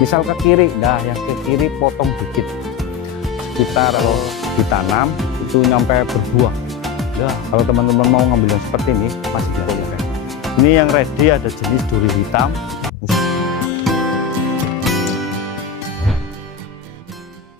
Misal ke kiri, nah yang ke kiri potong dikit, sekitar kalau ditanam itu nyampe berbuah ya. Kalau teman-teman mau ngambil yang seperti ini masih boleh. Ini yang ready ada jenis duri hitam.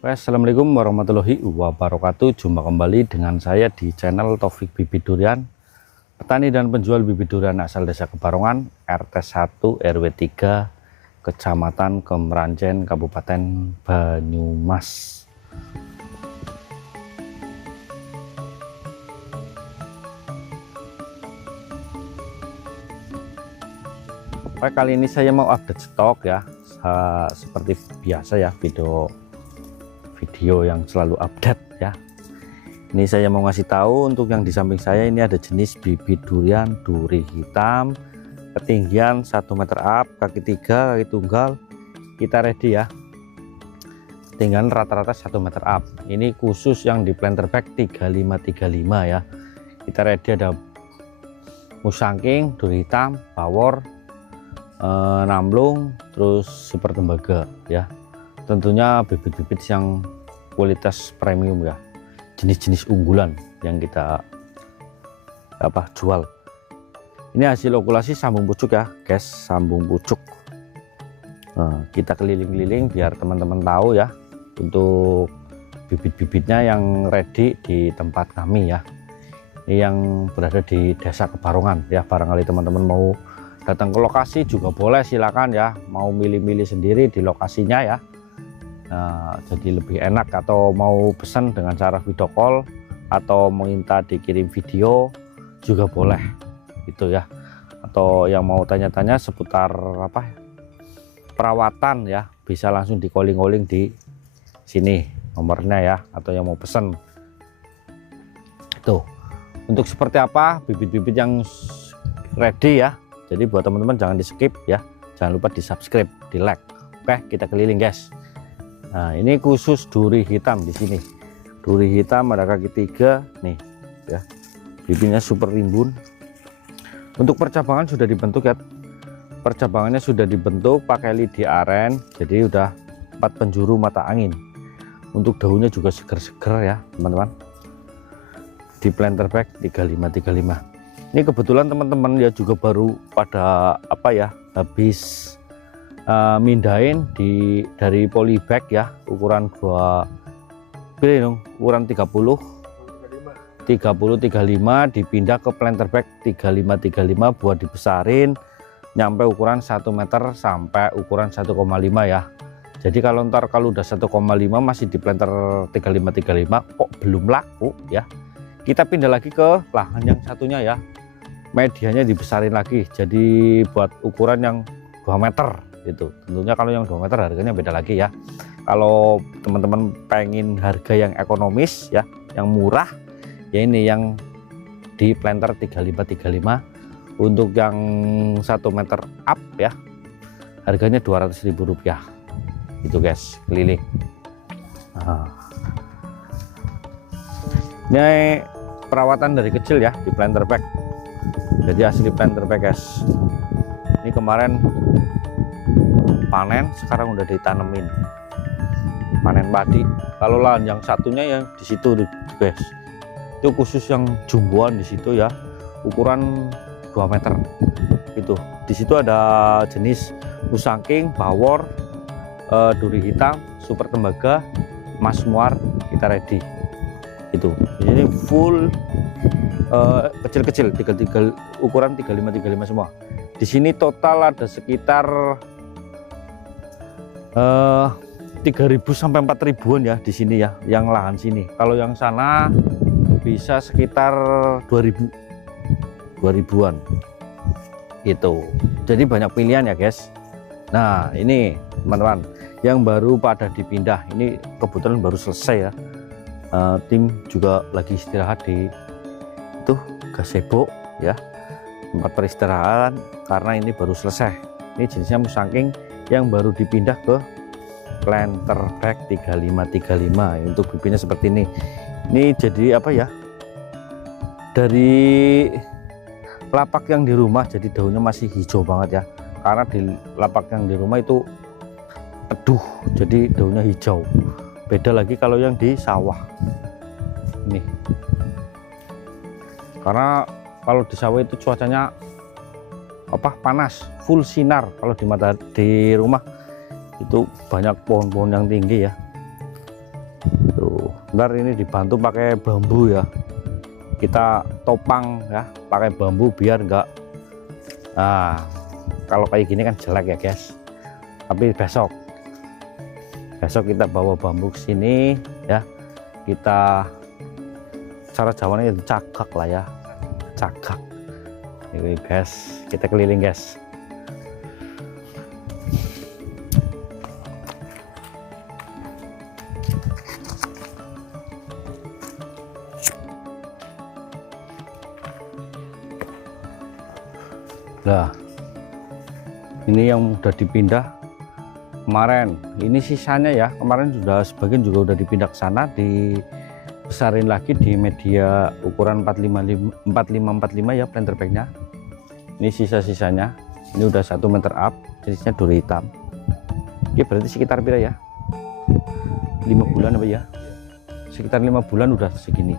Assalamualaikum warahmatullahi wabarakatuh. Jumpa kembali dengan saya di channel Taufik Bibit Durian, petani dan penjual bibit durian asal desa Kebarongan, RT 1 RW 3, Kecamatan Kemerancen, Kabupaten Banyumas. Oke, kali ini saya mau update stok ya, seperti biasa ya, video yang selalu update ya. Ini saya mau ngasih tahu untuk yang di samping saya ini ada jenis bibit durian duri hitam, ketinggian 1 meter up, kaki 3, kaki tunggal, kita ready ya. Ketinggian rata-rata 1 meter up. Ini khusus yang di planter bag 3535 ya. Kita ready ada musangking, duri hitam, pawor, namlung, terus super tembaga ya. Tentunya bibit-bibit yang kualitas premium ya, jenis-jenis unggulan yang kita jual. Ini hasil okulasi sambung pucuk ya guys, sambung pucuk. Nah, kita keliling-keliling biar teman-teman tahu ya untuk bibit-bibitnya yang ready di tempat kami ya. Ini yang berada di desa Kebarongan ya. Barangkali teman-teman mau datang ke lokasi juga boleh, silakan ya, mau milih-milih sendiri di lokasinya ya. Nah, jadi lebih enak, atau mau pesan dengan cara video call atau minta dikirim video juga boleh itu ya. Atau yang mau tanya-tanya seputar perawatan ya, bisa langsung di calling di sini nomornya ya, atau yang mau pesan itu. Untuk seperti apa bibit-bibit yang ready ya, jadi buat teman-teman jangan di skip ya, jangan lupa di subscribe, di like. Oke, kita keliling guys. Nah, ini khusus duri hitam di sini. Duri hitam ada kaki 3 nih ya. Bibitnya super rimbun. Untuk percabangan sudah dibentuk ya. Percabangannya sudah dibentuk pakai lidi aren. Jadi udah 4 penjuru mata angin. Untuk daunnya juga seger-seger ya, teman-teman. Di planter bag 3535. Ini kebetulan teman-teman ya juga baru pada habis mindahin dari polybag ya, ukuran 35 dipindah ke planter bag 3535 buat dibesarin nyampe ukuran 1 meter sampai ukuran 1,5 ya. Jadi kalau udah 1,5 masih di planter 3535 kok belum laku ya, kita pindah lagi ke lahan yang satunya ya, medianya dibesarin lagi jadi buat ukuran yang 2 meter itu. Tentunya kalau yang 2 meter harganya beda lagi ya. Kalau teman-teman pengen harga yang ekonomis ya, yang murah ya, ini yang di planter 3535. Untuk yang 1 meter up ya, harganya Rp200.000 itu guys, keliling. Nah, ini perawatan dari kecil ya di planter bag, jadi asli planter bag guys. Ini kemarin panen, sekarang udah ditanemin, panen padi. Kalau lahan yang satunya ya di situ guys, itu khusus yang jumboan di situ ya, ukuran 2 meter itu. Di situ ada jenis musangking, bawor, duri hitam, super tembaga, mas muar, kita ready itu. Ini full kecil-kecil, ukuran 3535 semua. Di sini total ada sekitar 3.000 sampai 4.000-an ya di sini ya, yang lahan sini. Kalau yang sana bisa sekitar 2.000-an itu. Jadi banyak pilihan ya guys. Nah, ini teman-teman yang baru pada dipindah, ini kebetulan baru selesai ya. Tim juga lagi istirahat di itu gazebo ya, tempat peristirahatan, karena ini baru selesai. Ini jenisnya musangking yang baru dipindah ke planter bag 3535. Untuk bibitnya seperti ini. Ini jadi dari lapak yang di rumah, jadi daunnya masih hijau banget ya, karena di lapak yang di rumah itu teduh, jadi daunnya hijau. Beda lagi kalau yang di sawah ini, karena kalau di sawah itu cuacanya panas, full sinar. Kalau di rumah itu banyak pohon-pohon yang tinggi ya. Tuh, ntar ini dibantu pakai bambu ya, kita topang ya pakai bambu biar enggak, nah kalau kayak gini kan jelek ya guys. Tapi besok kita bawa bambu ke sini ya, kita cara Jawanya itu cagak lah ya, cagak ini guys, kita keliling guys. Nah ini yang udah dipindah kemarin, ini sisanya ya, kemarin sudah sebagian juga udah dipindah ke sana, dibesarin lagi di media ukuran 45 ya planter bagnya. Ini sisa-sisanya, ini udah 1 meter up, jenisnya duri hitam. Ini berarti sekitar berapa ya, 5 bulan apa ya, sekitar 5 bulan udah segini.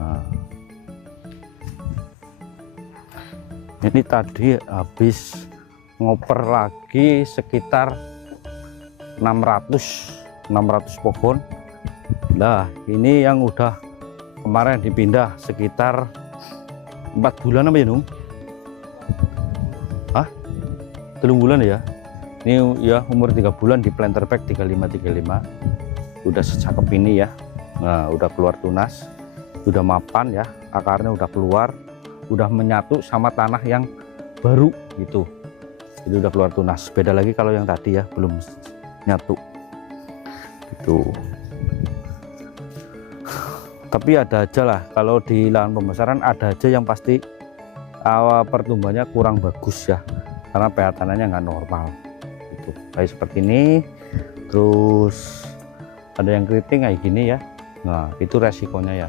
Nah, ini tadi habis ngoper lagi sekitar 600 pohon. Nah ini yang udah kemarin dipindah sekitar 4 bulan apa ya Nung? 3 bulan ya. Ini ya umur 3 bulan di planter bag 35 udah secakep ini ya. Nah udah keluar tunas, udah mapan ya, akarnya udah keluar, udah menyatu sama tanah yang baru gitu. Jadi udah keluar tunas. Beda lagi kalau yang tadi ya belum nyatu itu. Tapi ada aja lah, kalau di lahan pembesaran ada aja yang pasti awal pertumbuhannya kurang bagus ya, karena pH tanahnya nggak normal itu kayak seperti ini. Terus ada yang keriting kayak gini ya. Nah itu resikonya ya,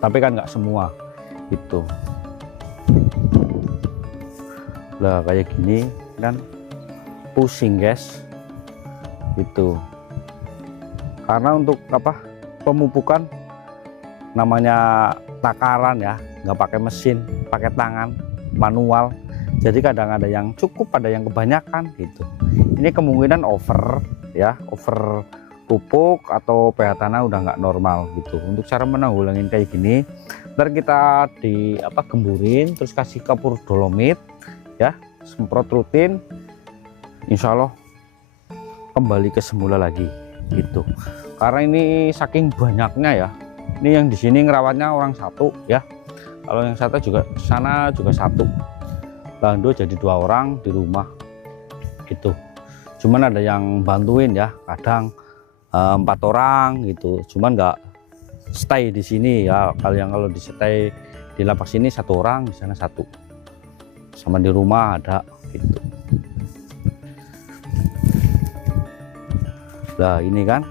tapi kan nggak semua itu. Lah kayak gini kan pusing guys itu, karena untuk pemupukan namanya takaran ya, nggak pakai mesin, pakai tangan manual. Jadi kadang ada yang cukup, ada yang kebanyakan gitu. Ini kemungkinan over ya, over pupuk atau pH tanah udah nggak normal gitu. Untuk cara menanggulangin kayak gini, ntar kita gemburin, terus kasih kapur dolomit ya, semprot rutin, insya Allah kembali ke semula lagi gitu. Karena ini saking banyaknya ya, ini yang di sini ngerawatnya orang satu ya, kalau yang satu juga sana juga satu, Lando jadi 2 orang di rumah gitu. Cuman ada yang bantuin ya, kadang 4 orang gitu, cuman nggak stay di sini ya. Kalau di stay di lapak sini 1 orang, di sana 1, sama di rumah ada gitu. Nah ini kan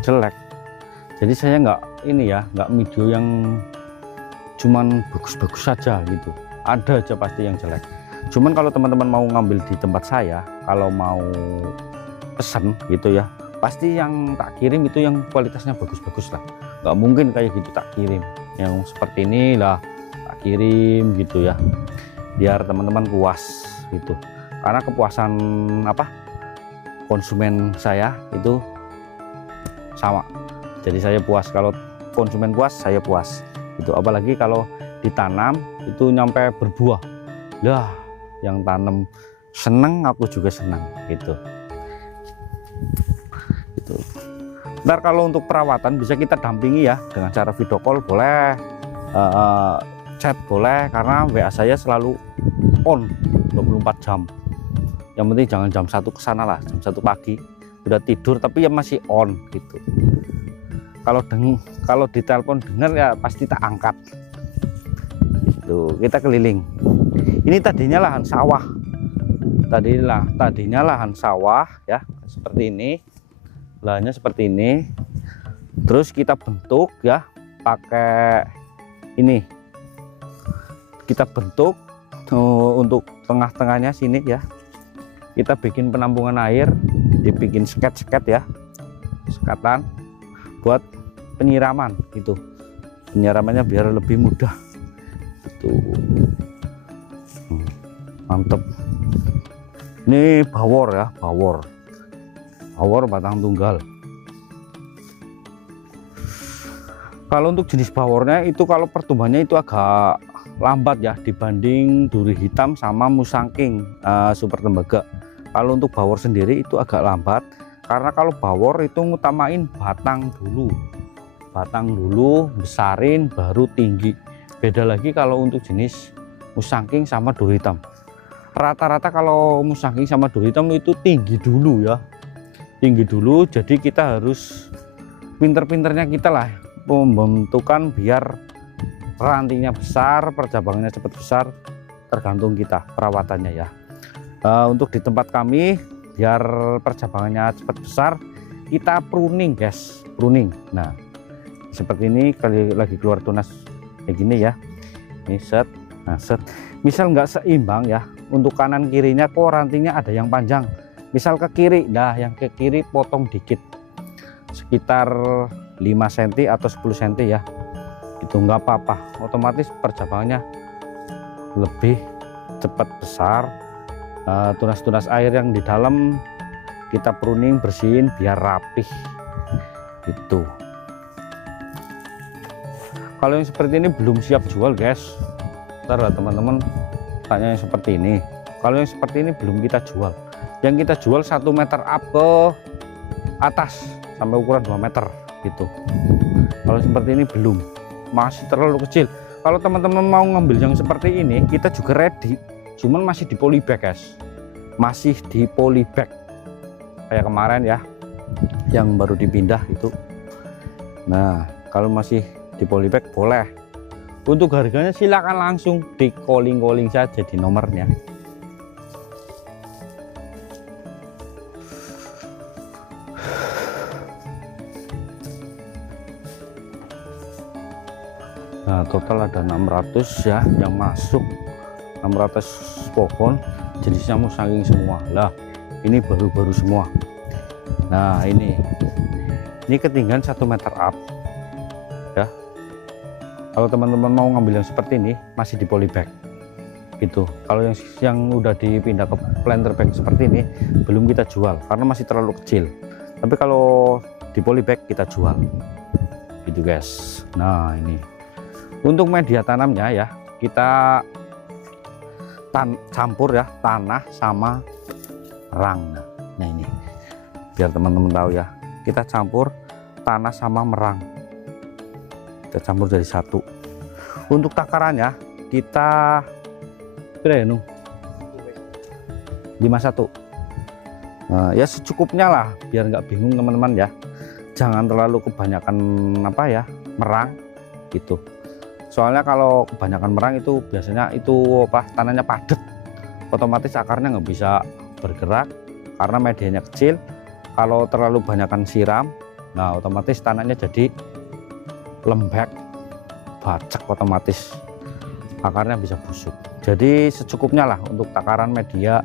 jelek, jadi saya nggak video yang cuman bagus-bagus saja gitu, ada aja pasti yang jelek. Cuman kalau teman-teman mau ngambil di tempat saya, kalau mau pesen gitu ya, pasti yang tak kirim itu yang kualitasnya bagus-bagus lah. Nggak mungkin kayak gitu tak kirim yang seperti ini lah, tak kirim gitu ya, biar teman-teman puas gitu. Karena kepuasan konsumen saya itu sama, jadi saya puas. Kalau konsumen puas, saya puas itu. Apalagi kalau ditanam itu nyampe berbuah, lah yang tanam seneng, aku juga senang gitu. Ntar kalau untuk perawatan bisa kita dampingi ya, dengan cara video call boleh, chat boleh, karena WA saya selalu on 24 jam. Yang penting jangan jam 1 ke sana lah, jam 1 pagi udah tidur tapi ya masih on gitu. Kalau ditelepon dengar ya pasti tak angkat gitu. Kita keliling. Ini tadinya lahan sawah, tadinya lahan sawah ya, seperti ini, lahannya seperti ini. Terus kita bentuk ya pakai ini, kita bentuk untuk tengah-tengahnya sini ya, kita bikin penampungan air, dibikin sket-sket ya, sekatan buat penyiraman gitu, penyiramannya biar lebih mudah itu. Mantep. Ini bawor ya, bawor batang tunggal. Kalau untuk jenis bawornya itu, kalau pertumbuhannya itu agak lambat ya dibanding duri hitam sama musangking super tembaga. Kalau untuk bawor sendiri itu agak lambat, karena kalau bawor itu ngutamain batang dulu, besarin baru tinggi. Beda lagi kalau untuk jenis musangking sama duri hitam. Rata-rata kalau musangking sama duri hitam itu tinggi dulu ya, jadi kita harus pinter-pinternya kita lah membentukan biar rantingnya besar, percabangannya cepat besar, tergantung kita perawatannya ya. Untuk di tempat kami biar percabangannya cepat besar, kita pruning guys, pruning. Nah seperti ini, kali lagi keluar tunas kayak gini ya, ini set. Nah set, misal nggak seimbang ya, untuk kanan kirinya kok rantingnya ada yang panjang, misal ke kiri, nah yang ke kiri potong dikit sekitar 5 cm atau 10 cm ya, itu nggak apa-apa, otomatis percabangannya lebih cepat besar. Tunas-tunas air yang di dalam kita pruning, bersihin biar rapih itu. Kalau yang seperti ini belum siap jual guys, ntar lah teman-teman tanya yang seperti ini. Kalau yang seperti ini belum kita jual, yang kita jual 1 meter up ke atas sampai ukuran 2 meter gitu. Kalau seperti ini belum, masih terlalu kecil. Kalau teman-teman mau ngambil yang seperti ini, kita juga ready, cuman masih di polybag guys, masih di polybag kayak kemarin ya, yang baru dipindah itu. Nah kalau masih di polybag boleh. Untuk harganya silakan langsung di calling saja di nomornya. Nah total ada 600 ya yang masuk, 600 pohon, jenisnya musangking semua lah. Ini baru-baru semua. Nah ini ketinggian 1 meter up ya. Kalau teman-teman mau ngambil yang seperti ini masih di polybag gitu. Kalau yang udah dipindah ke planter bag seperti ini belum kita jual karena masih terlalu kecil. Tapi kalau di polybag kita jual gitu guys. Nah ini untuk media tanamnya ya, kita campur ya, tanah sama merang. Nah ini biar teman-teman tahu ya, kita campur tanah sama merang, kita campur jadi satu. Untuk takarannya kita 51. Nah, ya secukupnya lah biar nggak bingung teman-teman ya, jangan terlalu kebanyakan apa ya merang gitu. Soalnya kalau kebanyakan merang itu biasanya itu tanahnya padat, otomatis akarnya nggak bisa bergerak karena medianya kecil. Kalau terlalu banyakkan siram, nah otomatis tanahnya jadi lembek, bacek, otomatis akarnya bisa busuk. Jadi secukupnya lah untuk takaran media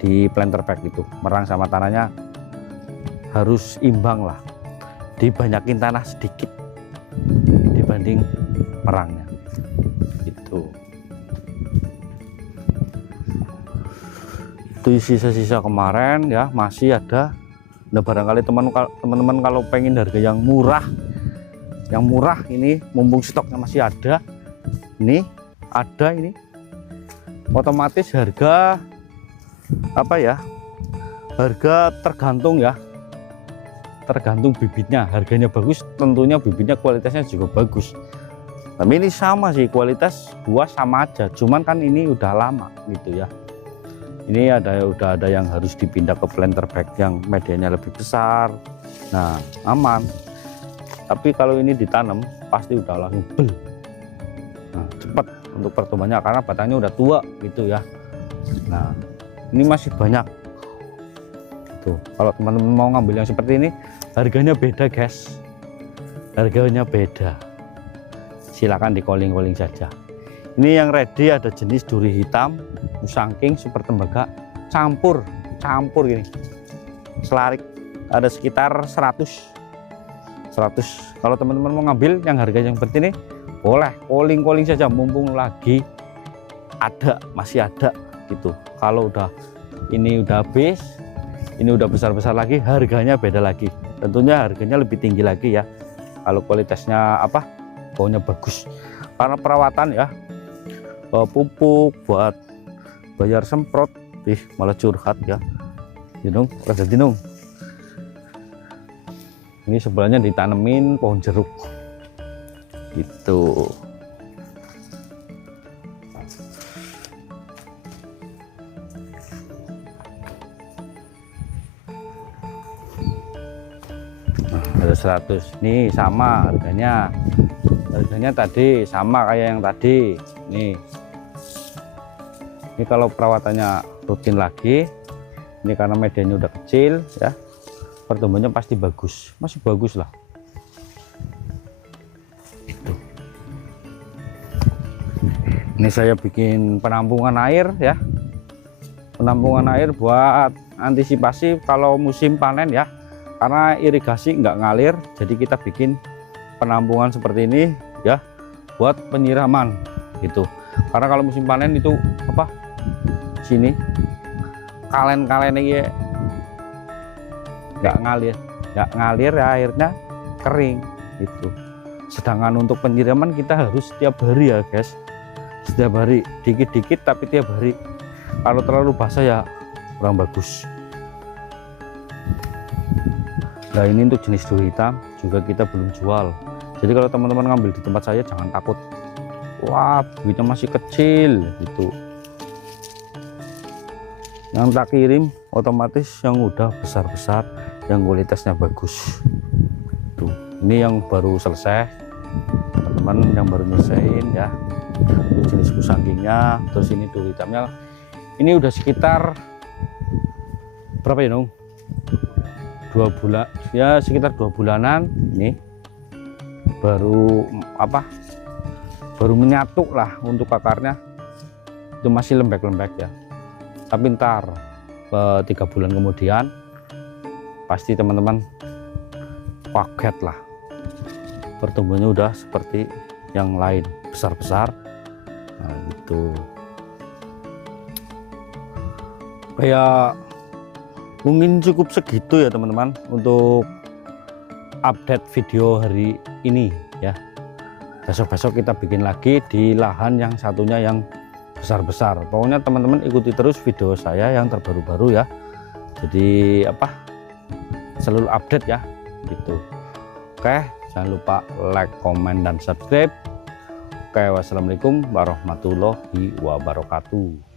di planter bag itu, merang sama tanahnya harus imbang lah, dibanyakin tanah sedikit dibanding merangnya itu sisa-sisa kemarin ya, masih ada. Nah barangkali teman-teman kalau pengen harga yang murah ini, mumpung stoknya masih ada, ini ada, ini otomatis harga apa ya, harga tergantung ya, tergantung bibitnya. Harganya bagus tentunya bibitnya kualitasnya juga bagus. Tapi ini sama sih, kualitas buah sama aja, cuman kan ini udah lama gitu ya. Ini udah ada yang harus dipindah ke planter bag yang medianya lebih besar. Nah aman. Tapi kalau ini ditanam pasti udah langsung bel. Nah cepat untuk pertumbuhannya karena batangnya udah tua gitu ya. Nah ini masih banyak tuh. Kalau teman-teman mau ngambil yang seperti ini, harganya beda guys, harganya beda. Silakan di calling saja. Ini yang ready ada jenis duri hitam, musangking, super tembaga, campur campur gini. Selarik ada sekitar 100. Kalau teman-teman mau ngambil yang harga yang seperti ini, boleh calling saja, mumpung lagi masih ada gitu. Kalau ini udah habis, ini udah besar lagi, harganya beda lagi. Tentunya harganya lebih tinggi lagi ya. Kalau kualitasnya baunya bagus. Karena perawatan ya, pupuk buat bayar semprot, malah curhat ya. Jadi ini sebelahnya ditanemin pohon jeruk gitu. Ada 100 nih, sama harganya tadi sama kayak yang tadi nih. Ini kalau perawatannya rutin lagi, ini karena medianya udah kecil ya, pertumbuhannya pasti bagus, masih bagus lah itu. Ini saya bikin penampungan air ya, penampungan air buat antisipasi kalau musim panen ya, karena irigasi nggak ngalir, jadi kita bikin penampungan seperti ini ya, buat penyiraman gitu. Karena kalau musim panen itu sini kalen ini nggak ngalir ya, airnya kering gitu. Sedangkan untuk penyiraman kita harus setiap hari ya guys, setiap hari dikit-dikit tapi tiap hari. Kalau terlalu basah ya kurang bagus. Nah ini untuk jenis duri hitam juga kita belum jual, jadi kalau teman-teman ngambil di tempat saya jangan takut, wah bibitnya masih kecil gitu. Yang tak kirim otomatis yang udah besar-besar, yang kualitasnya bagus tuh. Ini yang baru selesai, teman-teman yang baru nyelesain ya, jenis kusanggingnya. Terus ini duri hitamnya, ini udah sekitar berapa ya 2 bulan ya, sekitar 2 bulanan. Ini baru baru menyatu lah untuk akarnya, itu masih lembek-lembek ya. Tapi ntar 3 bulan kemudian pasti teman-teman kaget lah, pertumbuhannya udah seperti yang lain, besar-besar. Nah gitu. Kayak mungkin cukup segitu ya teman-teman untuk update video hari ini ya. Besok-besok kita bikin lagi di lahan yang satunya yang besar-besar. Pokoknya teman-teman ikuti terus video saya yang terbaru-baru ya, jadi selalu update ya gitu. Oke, jangan lupa like, comment, dan subscribe. Oke, wassalamualaikum warahmatullahi wabarakatuh.